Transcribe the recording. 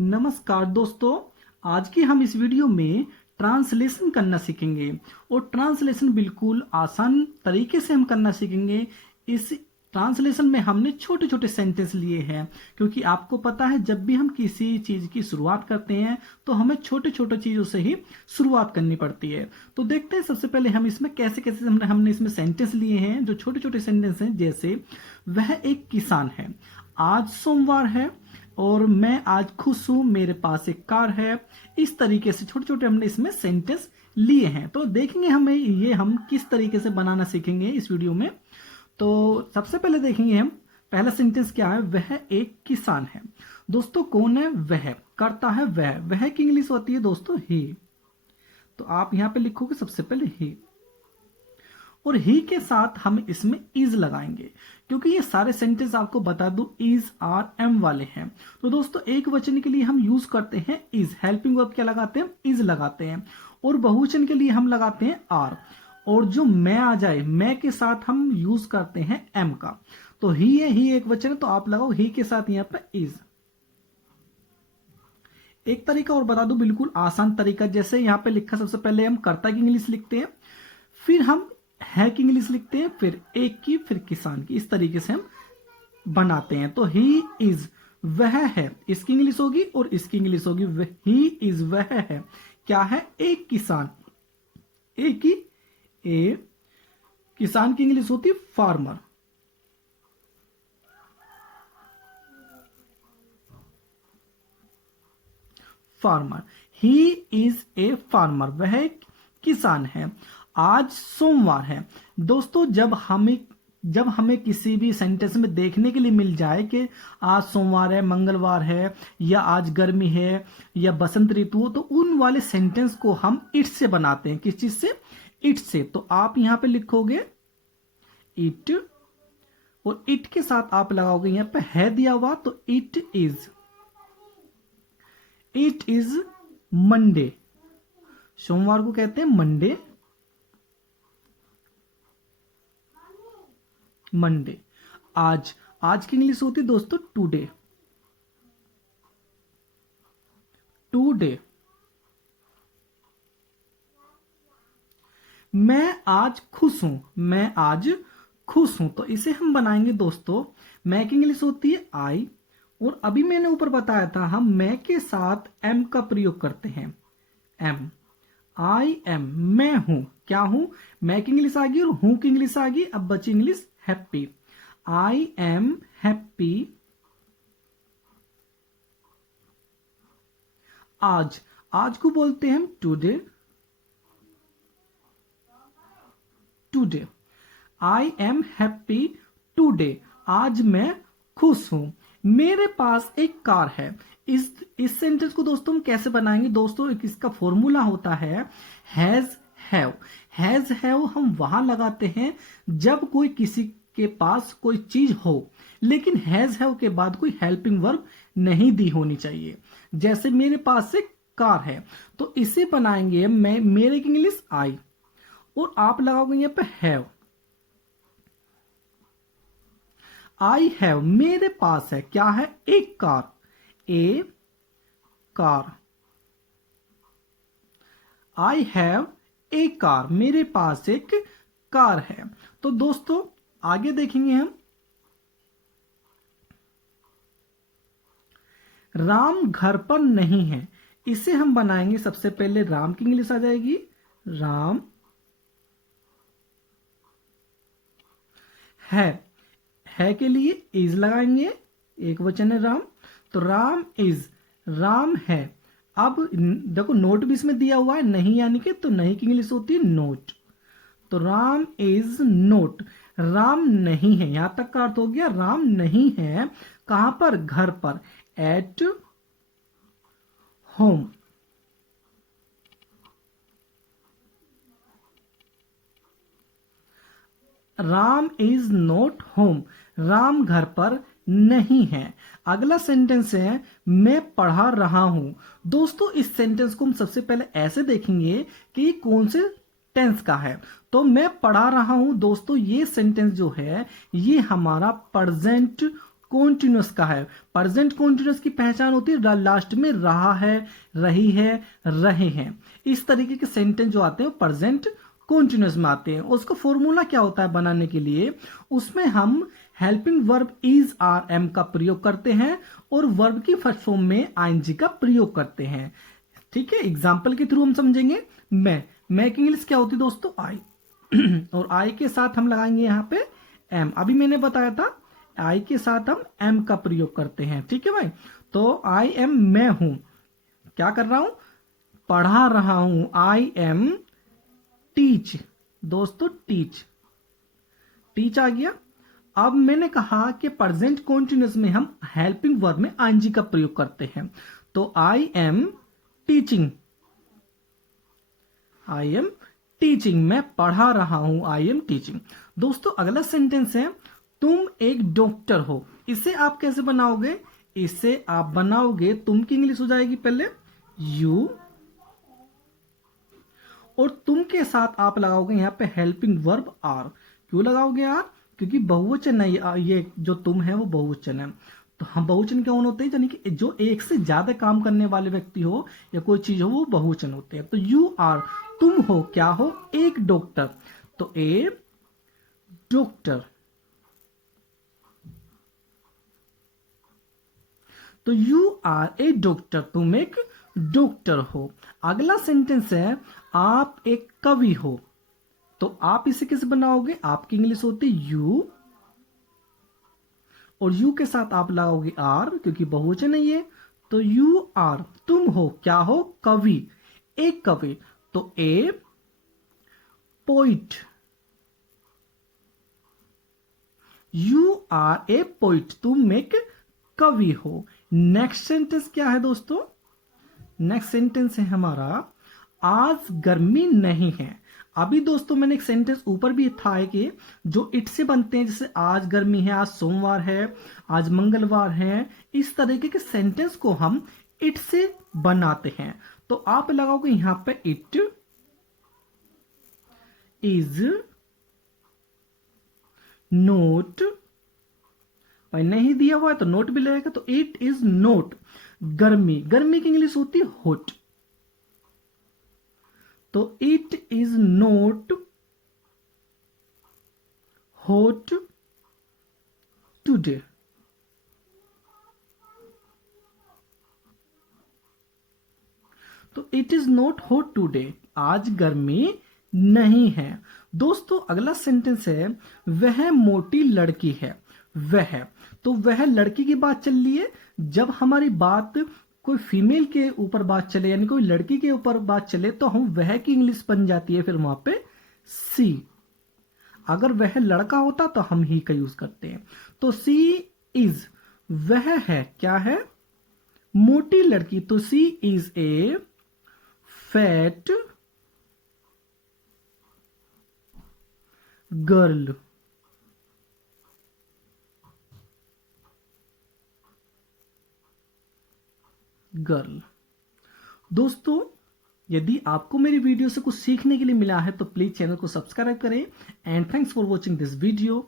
नमस्कार दोस्तों। आज की हम इस वीडियो में ट्रांसलेशन करना सीखेंगे और ट्रांसलेशन बिल्कुल आसान तरीके से हम करना सीखेंगे। इस ट्रांसलेशन में हमने छोटे छोटे सेंटेंस लिए हैं क्योंकि आपको पता है जब भी हम किसी चीज की शुरुआत करते हैं तो हमें छोटे छोटे चीजों से ही शुरुआत करनी पड़ती है। तो देखते हैं सबसे पहले हम इसमें कैसे कैसे हमने इसमें सेंटेंस लिए हैं जो छोटे छोटे सेंटेंस हैं। जैसे वह एक किसान है, आज सोमवार है और मैं आज खुश हूं, मेरे पास एक कार है। इस तरीके से छोटे छोटे हमने इसमें सेंटेंस लिए हैं। तो देखेंगे हमें ये हम किस तरीके से बनाना सीखेंगे इस वीडियो में। तो सबसे पहले देखेंगे हम पहला सेंटेंस क्या है। वह एक किसान है। दोस्तों कौन है? वह करता है वह की इंग्लिश होती है दोस्तों ही। तो आप यहां पे लिखोगे सबसे पहले ही और ही के साथ हम इसमें इज लगाएंगे क्योंकि ये सारे सेंटेंस आपको बता दूं इज आर एम वाले हैं। तो दोस्तों एक वचन के लिए हम यूज करते हैं इज, हेल्पिंग वर्ब क्या लगाते हैं? इज लगाते हैं। और बहुवचन के लिए हम लगाते हैं आर। और जो मैं आ जाए मैं के साथ हम यूज करते हैं एम का। तो ही है, ही एक वचन है तो आप लगाओ ही के साथ यहां पर इज। एक तरीका और बता दूं, बिल्कुल आसान तरीका। जैसे यहां पे लिखा सबसे पहले हम कर्ता की इंग्लिश लिखते हैं, फिर हम है की इंग्लिश लिखते हैं, फिर एक की, फिर किसान की। इस तरीके से हम बनाते हैं। तो ही इज वह है, इसकी इंग्लिश होगी और इसकी इंग्लिश होगी। ही इज वह है क्या है? एक किसान। एक की ए, किसान की इंग्लिश होती farmer. Farmer, he is a farmer, वह एक किसान है। आज सोमवार है। दोस्तों जब हमें किसी भी सेंटेंस में देखने के लिए मिल जाए कि आज सोमवार है, मंगलवार है, या आज गर्मी है, या बसंत ऋतु, तो उन वाले सेंटेंस को हम इट से बनाते हैं। किस चीज से? इट से। तो आप यहां पे लिखोगे इट और इट के साथ आप लगाओगे यहां पे है दिया हुआ, तो इट इज मंडे। सोमवार को कहते हैं मंडे। आज की इंग्लिश होती है दोस्तों टुडे। मैं आज खुश हूं तो इसे हम बनाएंगे दोस्तों। मैं की इंग्लिश होती है आई। और अभी मैंने ऊपर बताया था हम मैं के साथ एम का प्रयोग करते हैं। एम, आई एम, मैं हूं। क्या हूं? मैं की इंग्लिश आ गई और हूं की इंग्लिश आ गई। अब बची English happy. I am happy. आज को बोलते हैं हम today. I am happy today, आज मैं खुश हूं। मेरे पास एक कार है। इस सेंटेंस को दोस्तों हम कैसे बनाएंगे? दोस्तों इसका फॉर्मूला होता है हैज हैव हम वहां लगाते हैं जब कोई किसी के पास कोई चीज हो, लेकिन हैज हैव के बाद कोई हेल्पिंग वर्ब नहीं दी होनी चाहिए। जैसे मेरे पास एक कार है तो इसे बनाएंगे मेरे की इंग्लिश आई और आप लगाओगे यहां पे हैव। आई हैव, मेरे पास है क्या है? एक car. A car. I have a car, मेरे पास एक कार है। तो दोस्तों आगे देखेंगे हम राम घर पर नहीं है। इसे हम बनाएंगे सबसे पहले राम की इंग्लिश आ जाएगी राम है के लिए इज लगाएंगे, एक वचन है राम। तो राम है। अब देखो नोट भी इसमें दिया हुआ है नहीं यानी कि, तो नहीं की इंग्लिश होती है नोट। तो राम इज नोट, राम नहीं है। यहां तक का अर्थ हो गया राम नहीं है। कहां पर? घर पर। At home. Ram is not home, Ram घर पर नहीं है। अगला सेंटेंस है मैं पढ़ा रहा हूं। दोस्तों इस सेंटेंस को हम सबसे पहले ऐसे देखेंगे कि ये कौन से टेंस का है। तो मैं पढ़ा रहा हूं दोस्तों, ये सेंटेंस जो है ये हमारा प्रेजेंट कॉन्टिन्यूस का है। प्रेजेंट कॉन्टिन्यूस की पहचान होती है लास्ट में रहा है, रही है, रहे हैं। इस तरीके के सेंटेंस जो आते हैं प्रेजेंट कॉन्टिन्यूस में आते हैं। उसका फॉर्मूला क्या होता है बनाने के लिए, उसमें हम helping verb is are am का प्रयोग करते हैं और वर्ब की फर्स्ट फॉर्म में आईएनजी का प्रयोग करते हैं। ठीक है, एग्जाम्पल के थ्रू हम समझेंगे। मैं की इंग्लिश क्या होती है दोस्तों, आई। और आई के साथ हम लगाएंगे यहाँ पे एम। अभी मैंने बताया था आई के साथ हम एम का प्रयोग करते हैं। ठीक है भाई, तो आई एम मैं हूं, क्या कर रहा हूं, पढ़ा रहा हूं। आई एम टीच, दोस्तों टीच, टीच आ गया। अब मैंने कहा कि प्रेजेंट कॉन्टिन्यूस में हम हेल्पिंग वर्ब में आईएनजी का प्रयोग करते हैं। तो I am teaching, I am teaching, मैं पढ़ा रहा हूं, आई एम टीचिंग। दोस्तों अगला सेंटेंस है तुम एक डॉक्टर हो। इसे आप कैसे बनाओगे, इसे आप बनाओगे, तुम की इंग्लिश हो जाएगी पहले यू, और तुम के साथ आप लगाओगे यहां पे हेल्पिंग वर्ब आर। क्यों लगाओगे आर, क्योंकि बहुवचन है, ये जो तुम है वो बहुवचन है। तो हम बहुवचन कौन होते हैं, यानी कि जो एक से ज्यादा काम करने वाले व्यक्ति हो या कोई चीज हो वो बहुवचन होते हैं। तो यू आर, तुम हो, क्या हो, एक डॉक्टर। तो ए डॉक्टर, तो यू आर ए डॉक्टर, तुम एक डॉक्टर हो। अगला सेंटेंस है आप एक कवि हो। तो आप इसे कैसे बनाओगे, आपकी इंग्लिश होती यू, और यू के साथ आप लगाओगे आर, क्योंकि बहुवचन है ये। तो यू आर, तुम हो, क्या हो, कवि, एक कवि। तो a poet, you are a poet, तुम एक कवि हो। नेक्स्ट सेंटेंस क्या है दोस्तों, नेक्स्ट सेंटेंस है हमारा आज गर्मी नहीं है। अभी दोस्तों मैंने एक सेंटेंस ऊपर भी था कि जो इट से बनते हैं, जैसे आज गर्मी है, आज सोमवार है, आज मंगलवार है, इस तरीके के सेंटेंस को हम इट से बनाते हैं। तो आप लगाओगे यहां पे इट इज नोट, भाई नहीं दिया हुआ है तो नोट भी लगेगा। तो इट इज नोट गर्मी, गर्मी की इंग्लिश होती है हॉट। तो it is not hot today. तो it is not hot today, आज गर्मी नहीं है। दोस्तों अगला सेंटेंस है वह मोटी लड़की है। वह, तो वह लड़की की बात चल रही है। जब हमारी बात कोई फीमेल के ऊपर बात चले, यानी कोई लड़की के ऊपर बात चले, तो हम वह की इंग्लिश बन जाती है फिर वहां पे सी। अगर वह लड़का होता तो हम ही का यूज करते हैं। तो सी इज, वह है, क्या है, मोटी लड़की। तो she is a fat girl. Girl. दोस्तों यदि आपको मेरी वीडियो से कुछ सीखने के लिए मिला है तो प्लीज चैनल को सब्सक्राइब करें। And thanks for watching this video.